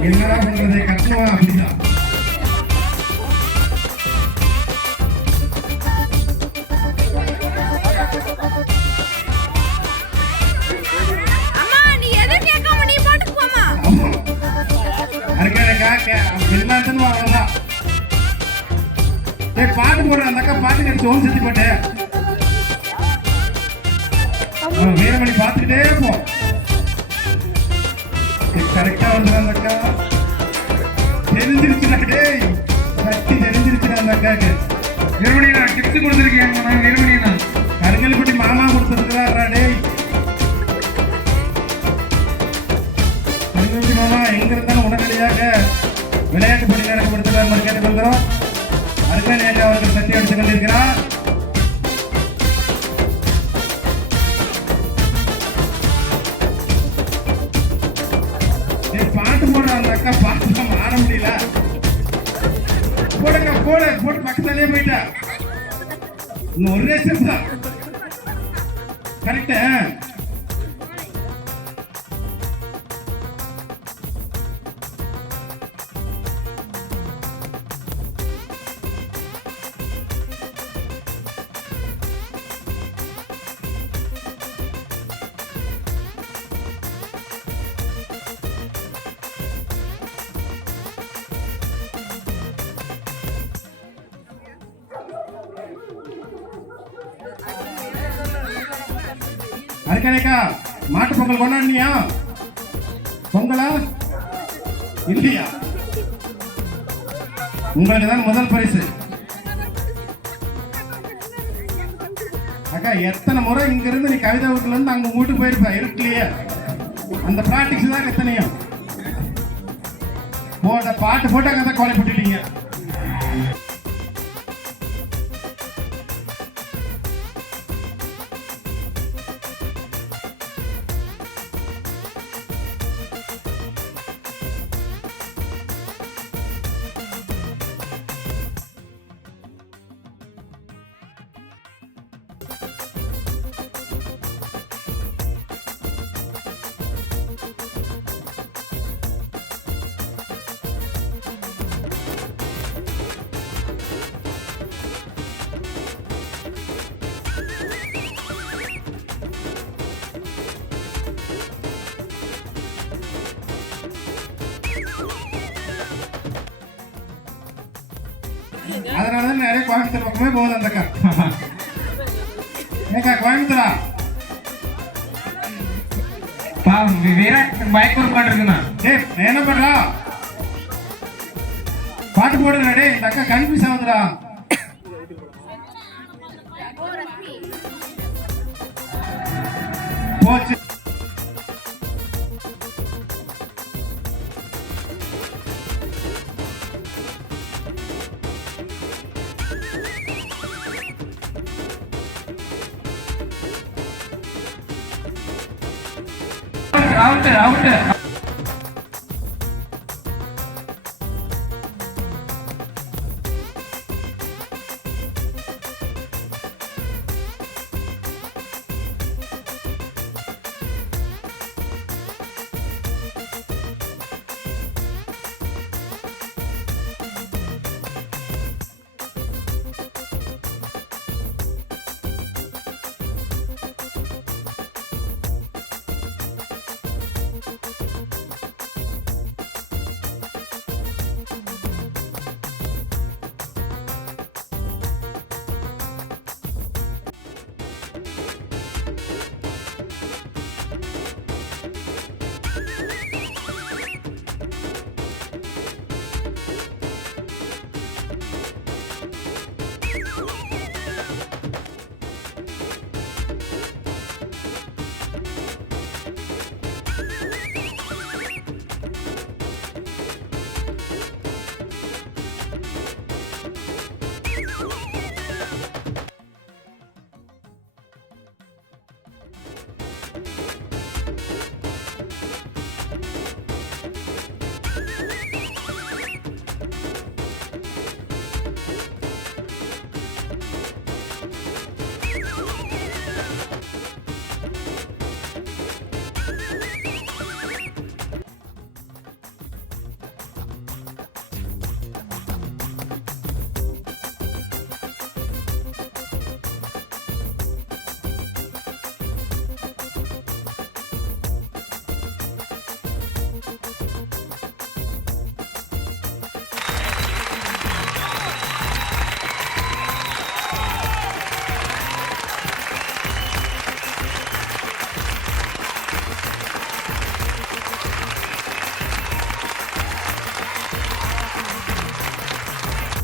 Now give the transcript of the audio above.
என்னடா பண்றது கத்துவா அப்படிதான் எல்லாத்துக்கும் அவ்வளவுதான் பாட்டு போடுற அந்த அக்கா பாட்டு கடிச்சு ஓம் செஞ்சு போட்டு. அவன் வீரமணி பார்த்துக்கிட்டே போ கரெக்டா வந்து அந்த அக்கா. டேய் கட்டி தெரிஞ்சிருச்சுடா அந்த அக்காக்கு. வீரமணி நான் டிப்ஸ் கொடுத்துருக்கேன். நான் வீரமணி நான் கருங்கல்பட்டி மாமா கொடுத்துருக்கிறாரா டேய். கருங்கல்பட்டி மாமா எங்க இருந்தாலும் உடனடியாக விளையாட்டு போட்டி நடக்கப்படுத்துகிறார் கேட்டுக்கொள்கிறோம். அருகன் ஏற்ற அவர்கள் சத்தி அடித்துக் கொண்டிருக்கிறார். பாட்டு போடுற அந்த அக்கா. பாட்டு தான் ஆட முடியல. போடுங்க போடு போட்டு பக்கத்துலயே போயிட்டேன் இன்னும் ஒரே ஸ்டெப் தான். கரெக்டா அருக்கணைக்கா மாட்டு பொங்கல் கொண்டாடினியா? பொங்கலா? இல்லையா? உங்களுக்கு தான் முதல் பரிசு. அக்கா எத்தனை முறை இங்கிருந்து நீ கவிதை வீட்டுல இருந்து அங்க வீட்டுக்கு போயிருப்ப? இருக்கலையே. அந்த பிராக்டிஸ் தான் எத்தனையும் போட்ட பாட்டு போட்டு அங்கே தான் கொலை போட்டுட்டீங்க அதனால தான் நிறைய கோயம்புத்தூர் பக்கமே போகுது அந்த அக்கா. ஏக்கா கோயம்புத்தூரா? பாவம் விராட் பயக்க உட்காந்துருக்குண்ணா டேய் நான் என்ன பண்றா? பாட்டு போடுங்க டேய் இந்த அக்கா கன்ஃபியூஸ் ஆகுதுடா. போச்சு. Out out